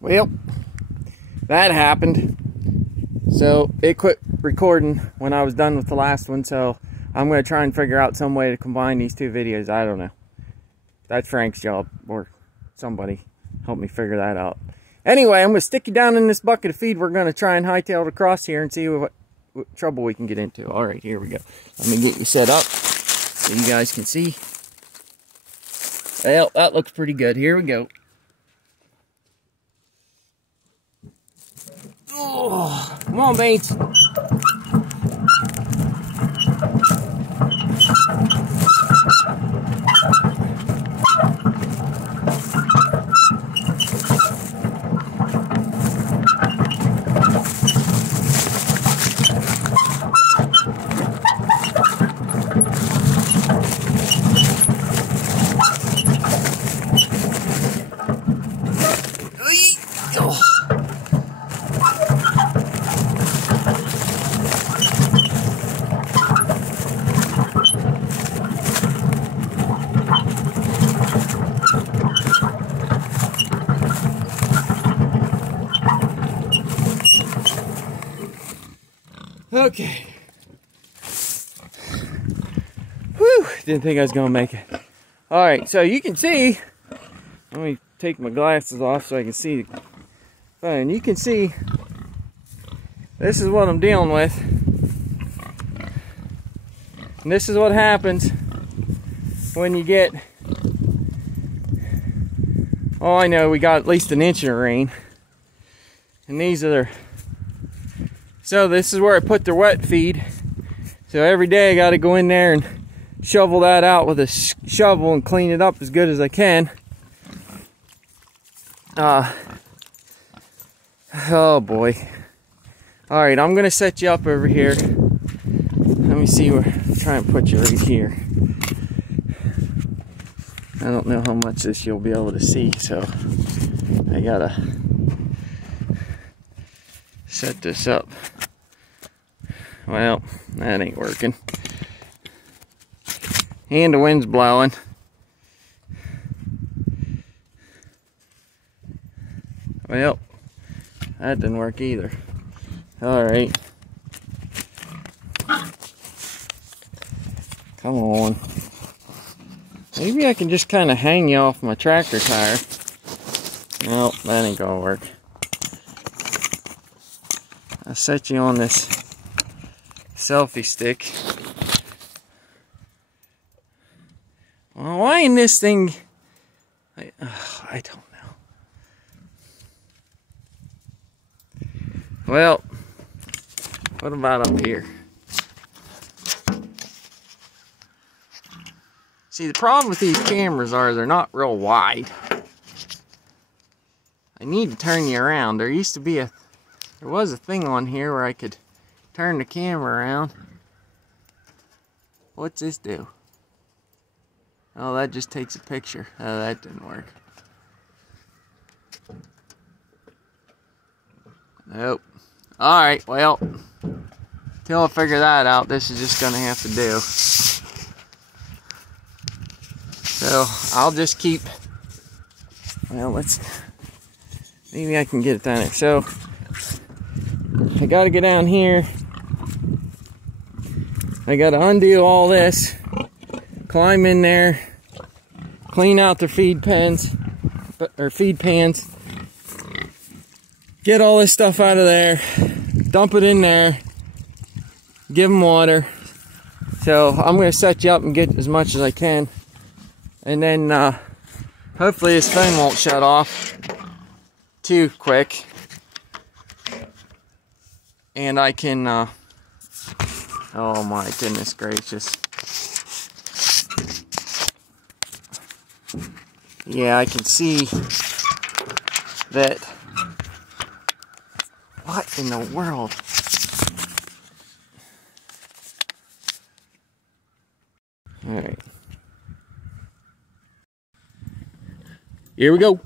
Well, that happened. So it quit recording when I was done with the last one, so I'm going to try and figure out some way to combine these two videos. I don't know. That's Frank's job, or somebody help me figure that out. Anyway, I'm going to stick you down in this bucket of feed. We're going to try and hightail it across here and see what trouble we can get into. All right, here we go. Let me get you set up so you guys can see. Well, that looks pretty good. Here we go. Oh, come on, Bates. Okay. Whew, didn't think I was gonna make it. Alright, so you can see, let me take my glasses off so I can see fine. You can see this is what I'm dealing with. And this is what happens when you get, oh, I know we got at least an inch of rain. And these are, so this is where I put their wet feed. So every day I got to go in there and shovel that out with a shovel and clean it up as good as I can. Oh boy. Alright, I'm going to set you up over here. Let me see where, try and put you right here. I don't know how much this you'll be able to see, so I gotta set this up. Well, that ain't working. And the wind's blowing. Well, that didn't work either. Alright. Come on. Maybe I can just kind of hang you off my tractor tire. Nope, that ain't gonna work. I'll set you on this selfie stick. Well, why in this thing? I don't know. Well, what about up here? See, the problem with these cameras are they're not real wide. I need to turn you around. There was a thing on here where I could turn the camera around. What's this do? Oh, that just takes a picture. Oh, that didn't work. Nope. Alright, well, till I figure that out, this is just gonna have to do. So, I'll just keep, well, maybe I can get it down there. So, I gotta get down here. I gotta undo all this, climb in there, clean out their feed pens, or feed pans, get all this stuff out of there, dump it in there, give them water. So I'm gonna set you up and get as much as I can, and then hopefully this phone won't shut off too quick, and I can oh my goodness gracious. Yeah, I can see that. What in the world? Alright. Here we go.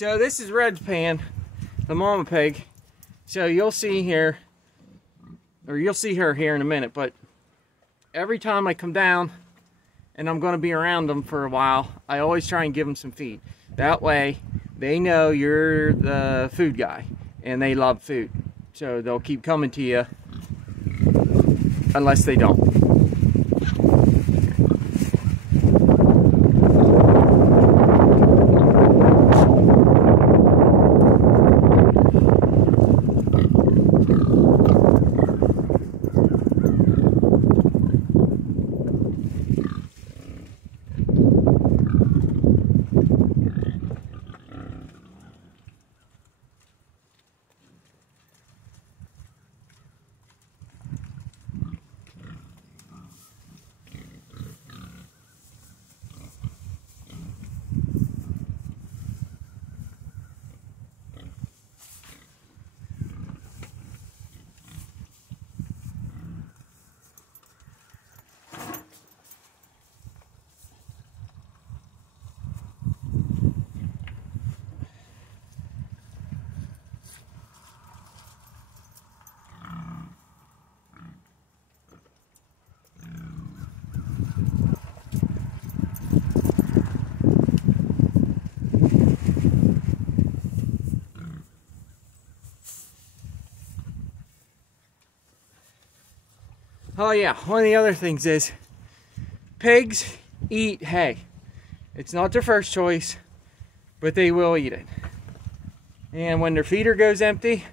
So this is Red's pan, the mama pig. So you'll see here, or you'll see her here in a minute, but every time I come down and I'm going to be around them for a while, I always try and give them some feed. That way they know you're the food guy and they love food. So they'll keep coming to you unless they don't. Oh yeah, one of the other things is pigs eat hay. It's not their first choice, but they will eat it. And when their feeder goes empty,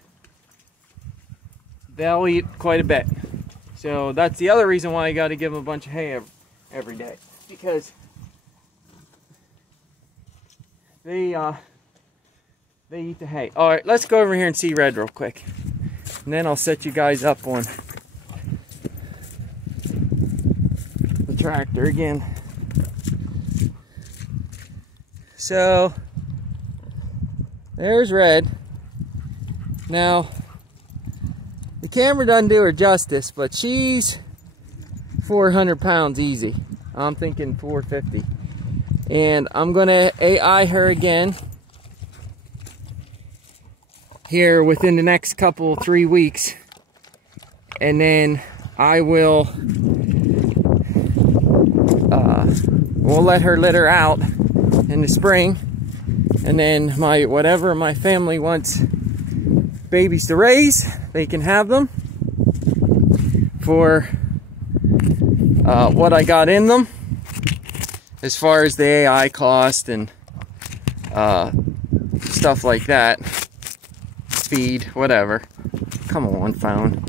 they'll eat quite a bit. So that's the other reason why I got to give them a bunch of hay every day, because they eat the hay. All right, let's go over here and see Red real quick, and then I'll set you guys up on the tractor again. So there's Red. Now the camera doesn't do her justice, but she's 400 pounds easy. I'm thinking 450. And I'm gonna AI her again here within the next couple 3 weeks, and then I will we'll let her litter out in the spring, and then whatever my family wants babies to raise, they can have them for what I got in them as far as the AI cost and stuff like that, feed, whatever. Come on, phone.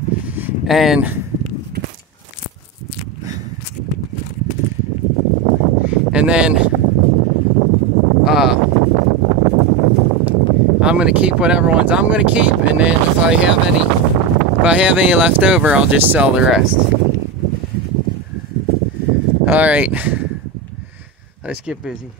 And then I'm gonna keep whatever ones I'm gonna keep, and then if I have any left over, I'll just sell the rest. All right, let's get busy.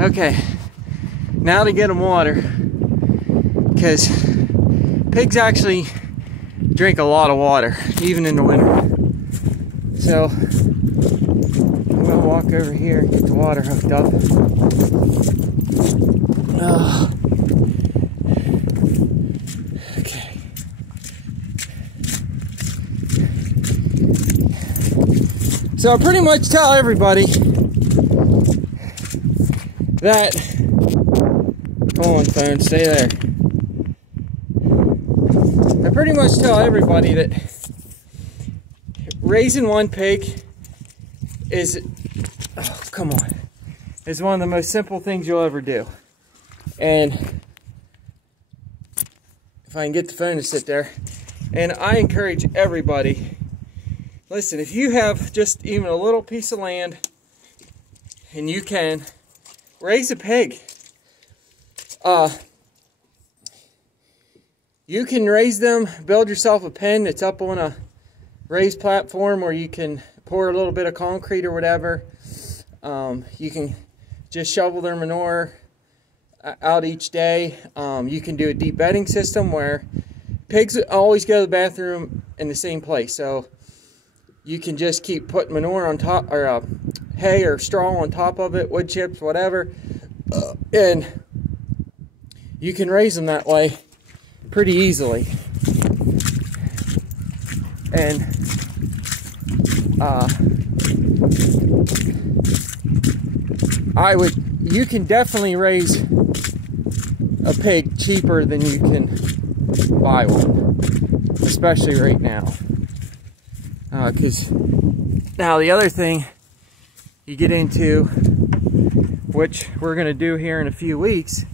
Okay, now to get them water, because pigs actually drink a lot of water, even in the winter. So I'm gonna walk over here and get the water hooked up. Okay. So I pretty much tell everybody that, hold on phone, stay there. I pretty much tell everybody that raising one pig is, oh, come on, is one of the most simple things you'll ever do. And if I can get the phone to sit there, and I encourage everybody, listen, if you have just even a little piece of land and you can raise a pig, you can raise them, build yourself a pen that's up on a raised platform, or you can pour a little bit of concrete or whatever. You can just shovel their manure out each day. You can do a deep bedding system where pigs always go to the bathroom in the same place. So you can just keep putting manure on top, or hay or straw on top of it, wood chips, whatever. And you can raise them that way pretty easily. And you can definitely raise a pig cheaper than you can buy one, especially right now. Because now the other thing you get into, which we're going to do here in a few weeks,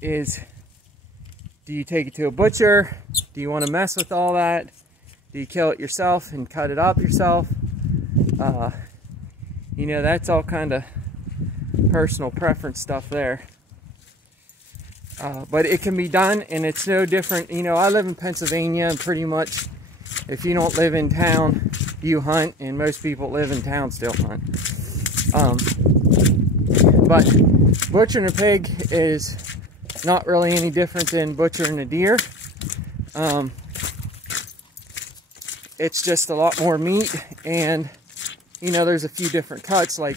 is, do you take it to a butcher? Do you want to mess with all that? Do you kill it yourself and cut it up yourself? You know, that's all kind of personal preference stuff there. But it can be done, and it's no different. You know, I live in Pennsylvania, and pretty much if you don't live in town, you hunt, and most people live in town still hunt. But butchering a pig is not really any different than butchering a deer. It's just a lot more meat, and you know, there's a few different cuts like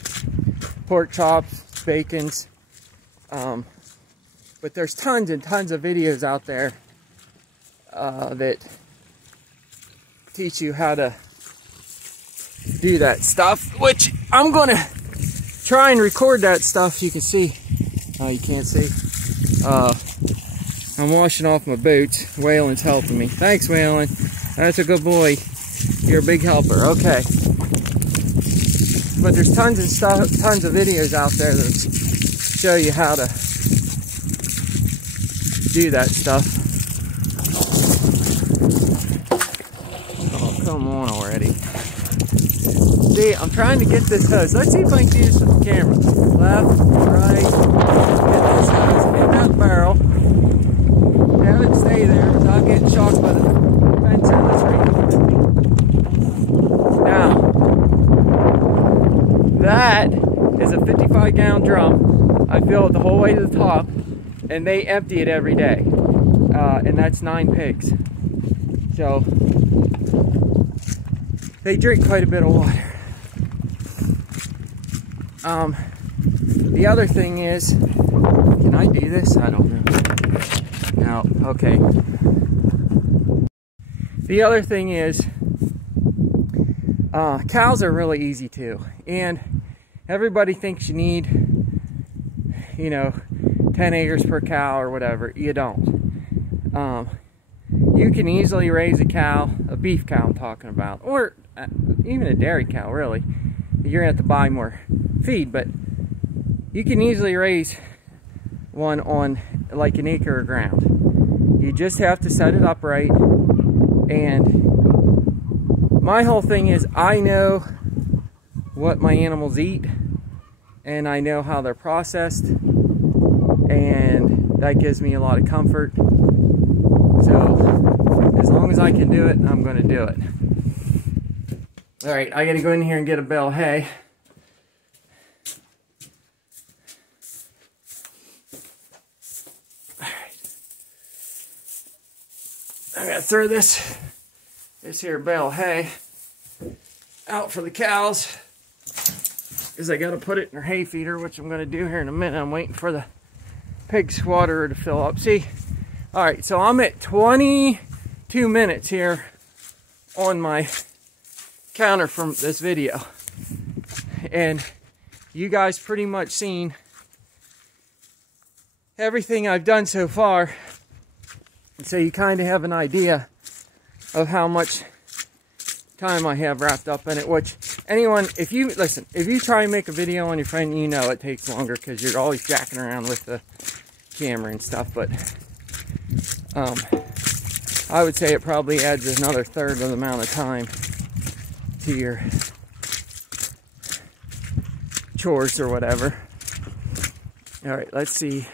pork chops, bacons, but there's tons and tons of videos out there that teach you how to do that stuff, which I'm gonna try and record that stuff. You can see, oh, you can't see, I'm washing off my boots. Waylon's helping me. Thanks, Waylon. That's a good boy. You're a big helper. Okay. But there's tons of videos out there that show you how to do that stuff. Oh, come on already. See, I'm trying to get this hose. Let's see if I can do this with the camera. Left, right, get this hose in that barrel. Have it stay there without getting shocked by the fence in the tree. Now, that is a 55-gallon drum. I fill it the whole way to the top, and they empty it every day. And that's 9 pigs. So, they drink quite a bit of water. The other thing is, can I do this? I don't know. No, okay. The other thing is, cows are really easy too. And everybody thinks you need, you know, 10 acres per cow or whatever. You don't. You can easily raise a cow, a beef cow I'm talking about, or even a dairy cow, really. You're going to have to buy more feed, but you can easily raise one on like an acre of ground. You just have to set it up right. And my whole thing is, I know what my animals eat, and I know how they're processed, and that gives me a lot of comfort. So as long as I can do it, I'm going to do it. All right, I got to go in here and get a bale of hay. I gotta throw this here bale of hay out for the cows, because I gotta put it in their hay feeder, which I'm gonna do here in a minute. I'm waiting for the pig squatter to fill up. See, all right, so I'm at 22 minutes here on my counter from this video, and you guys pretty much seen everything I've done so far, and so you kind of have an idea of how much time I have wrapped up in it. Which anyone, if you try and make a video on your phone, you know it takes longer because you're always jacking around with the camera and stuff. But I would say it probably adds another third of the amount of time to your chores or whatever. All right, let's see.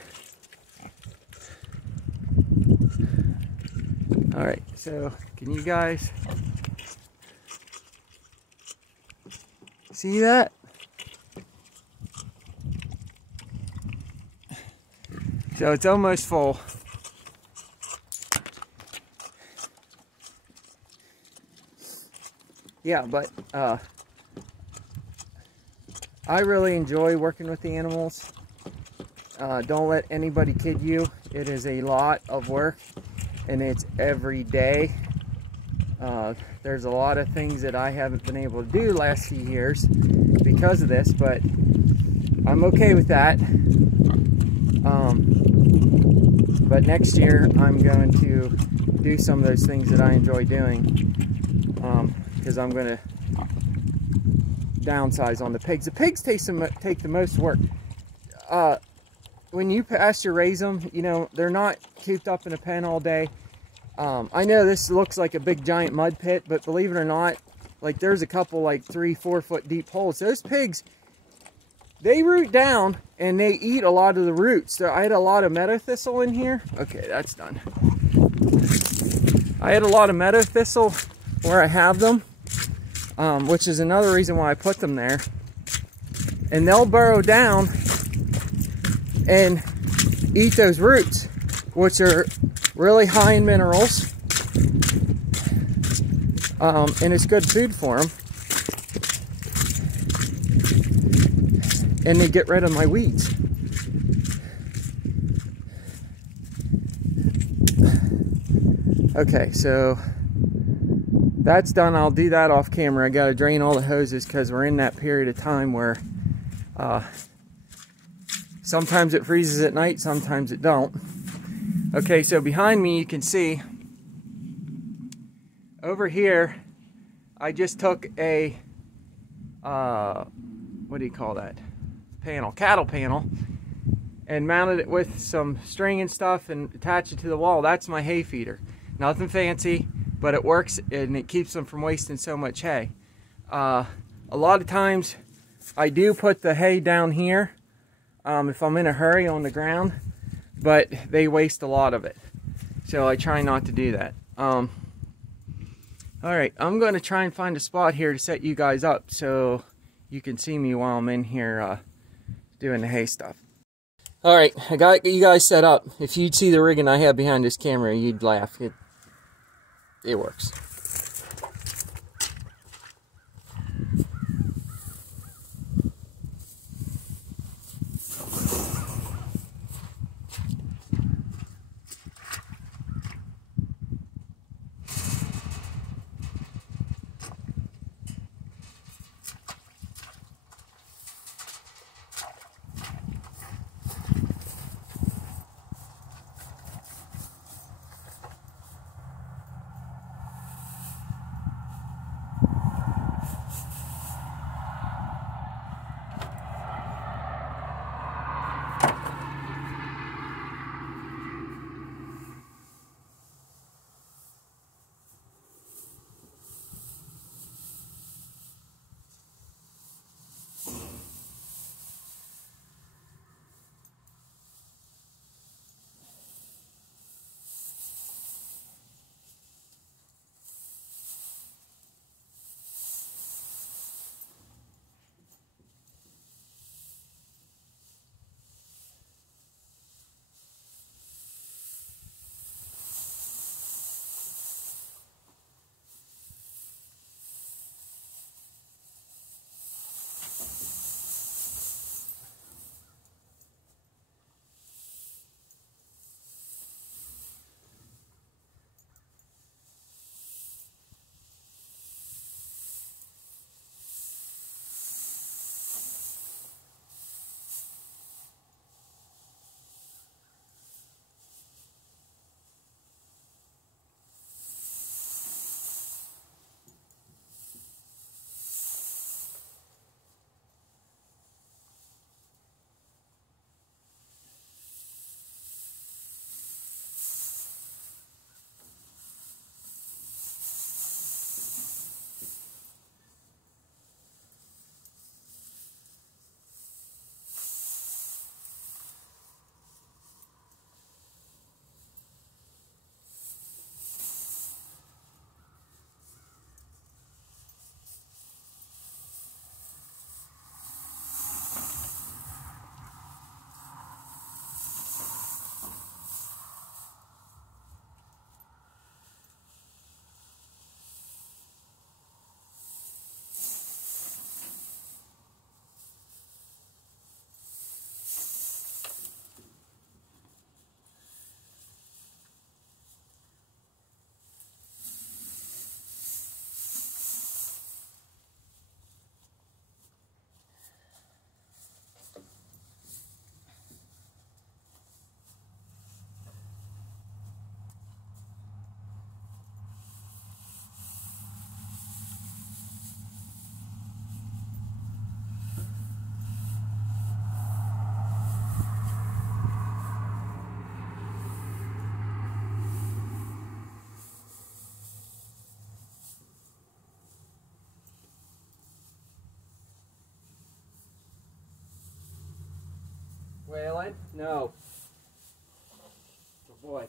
All right, so can you guys see that? So it's almost full. Yeah, but I really enjoy working with the animals. Don't let anybody kid you. It is a lot of work, and it's every day. There's a lot of things that I haven't been able to do last few years because of this, but I'm okay with that. But next year I'm going to do some of those things that I enjoy doing, because I'm going to downsize on the pigs. The pigs take the most work. When you pasture raise them, you know, they're not cooped up in a pen all day. I know this looks like a big giant mud pit, but believe it or not, like there's a couple like 3-4 foot deep holes. Those pigs, they root down and they eat a lot of the roots. So I had a lot of meadow thistle in here. Okay, that's done. I had a lot of meadow thistle where I have them, which is another reason why I put them there. And they'll burrow down and eat those roots, which are really high in minerals, and it's good food for them. And they get rid of my weeds. Okay, so that's done. I'll do that off camera. I got to drain all the hoses because we're in that period of time where sometimes it freezes at night, sometimes it don't. Okay, so behind me you can see over here I just took a what do you call that panel, cattle panel, and mounted it with some string and stuff and attached it to the wall. That's my hay feeder. Nothing fancy, but it works and it keeps them from wasting so much hay. A lot of times I do put the hay down here if I'm in a hurry on the ground, but they waste a lot of it, so I try not to do that. All right, I'm going to try and find a spot here to set you guys up so you can see me while I'm in here doing the hay stuff. All right, I got you guys set up. If you'd see the rigging I have behind this camera, you'd laugh. It works. Waylon? No. Good boy.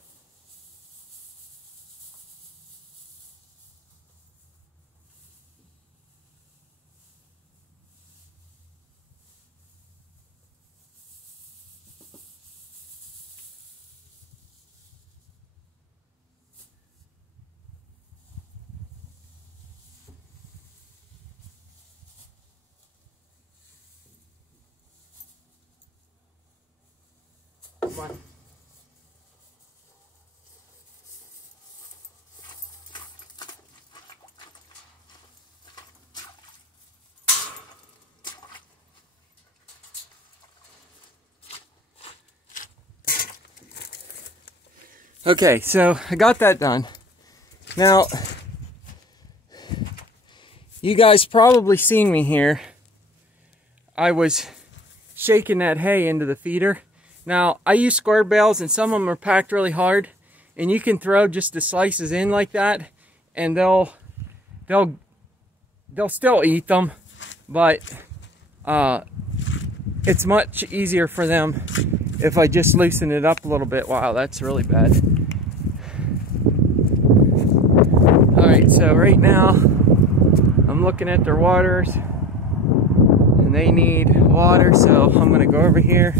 Come on. Okay, so I got that done. Now, you guys probably seen me here. I was shaking that hay into the feeder. Now, I use square bales, and some of them are packed really hard, and you can throw just the slices in like that, and they'll still eat them, but it's much easier for them if I just loosen it up a little bit. Wow, that's really bad. Alright, so right now I'm looking at their waters, and they need water, so I'm gonna go over here.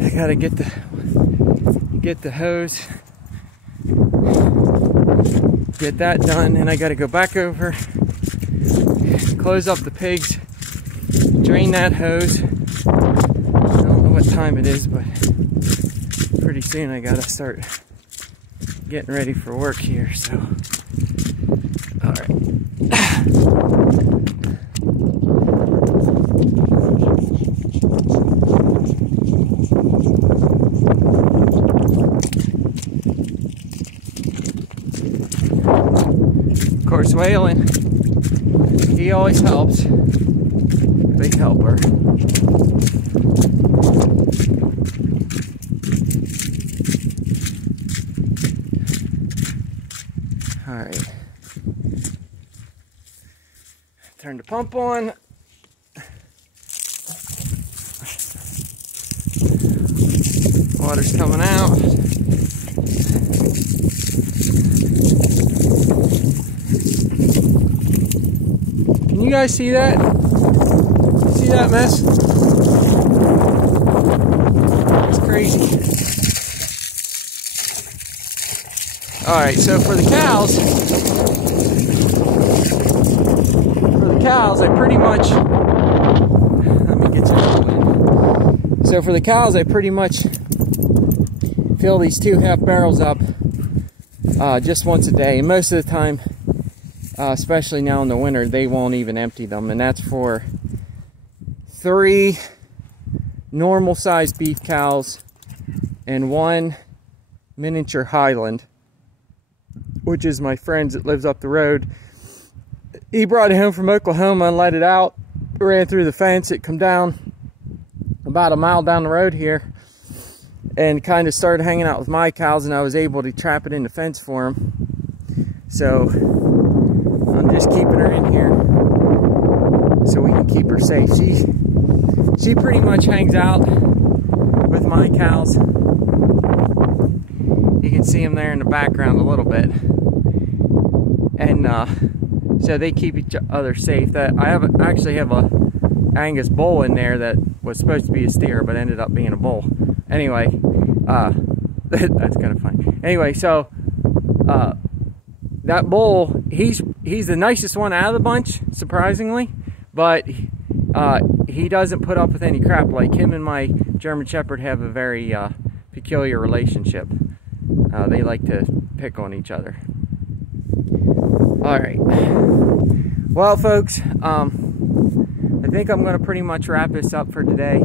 I gotta get the hose, get that done, and I gotta go back over, close up the pigs, drain that hose. I don't know what time it is, but pretty soon I gotta start getting ready for work here, so alright. Of course, Waylon, he always helps. Big helper. Alright. Turn the pump on. Water's coming out. Can you guys see that? See that mess? It's crazy. Alright, so for the cows, I pretty much, let me get you that in. So for the cows, I pretty much fill these 2 half barrels up just once a day. And most of the time, especially now in the winter, they won't even empty them. And that's for 3 normal sized beef cows and 1 miniature Highland, which is my friend's that lives up the road. He brought it home from Oklahoma and let it out. Ran through the fence. It come down about a mile down the road here and kind of started hanging out with my cows, and I was able to trap it in the fence for him. So I'm just keeping her in here so we can keep her safe. She pretty much hangs out with my cows. You can see them there in the background a little bit. And so they keep each other safe. That I actually have a Angus bull in there that was supposed to be a steer but ended up being a bull. Anyway, that's kind of fun. Anyway, so that bull, he's the nicest one out of the bunch, surprisingly, but he doesn't put up with any crap. Like, him and my German Shepherd have a very peculiar relationship. They like to pick on each other. Alright, well folks, I think I'm going to pretty much wrap this up for today.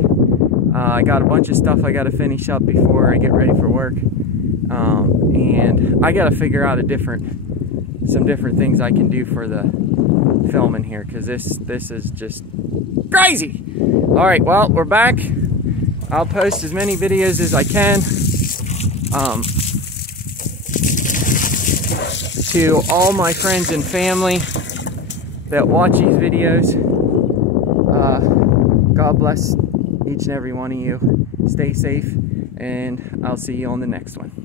I got a bunch of stuff I got to finish up before I get ready for work, and I got to figure out some different things I can do for the filming here, because this is just crazy. Alright, well, we're back. I'll post as many videos as I can. To all my friends and family that watch these videos, God bless each and every one of you. Stay safe, and I'll see you on the next one.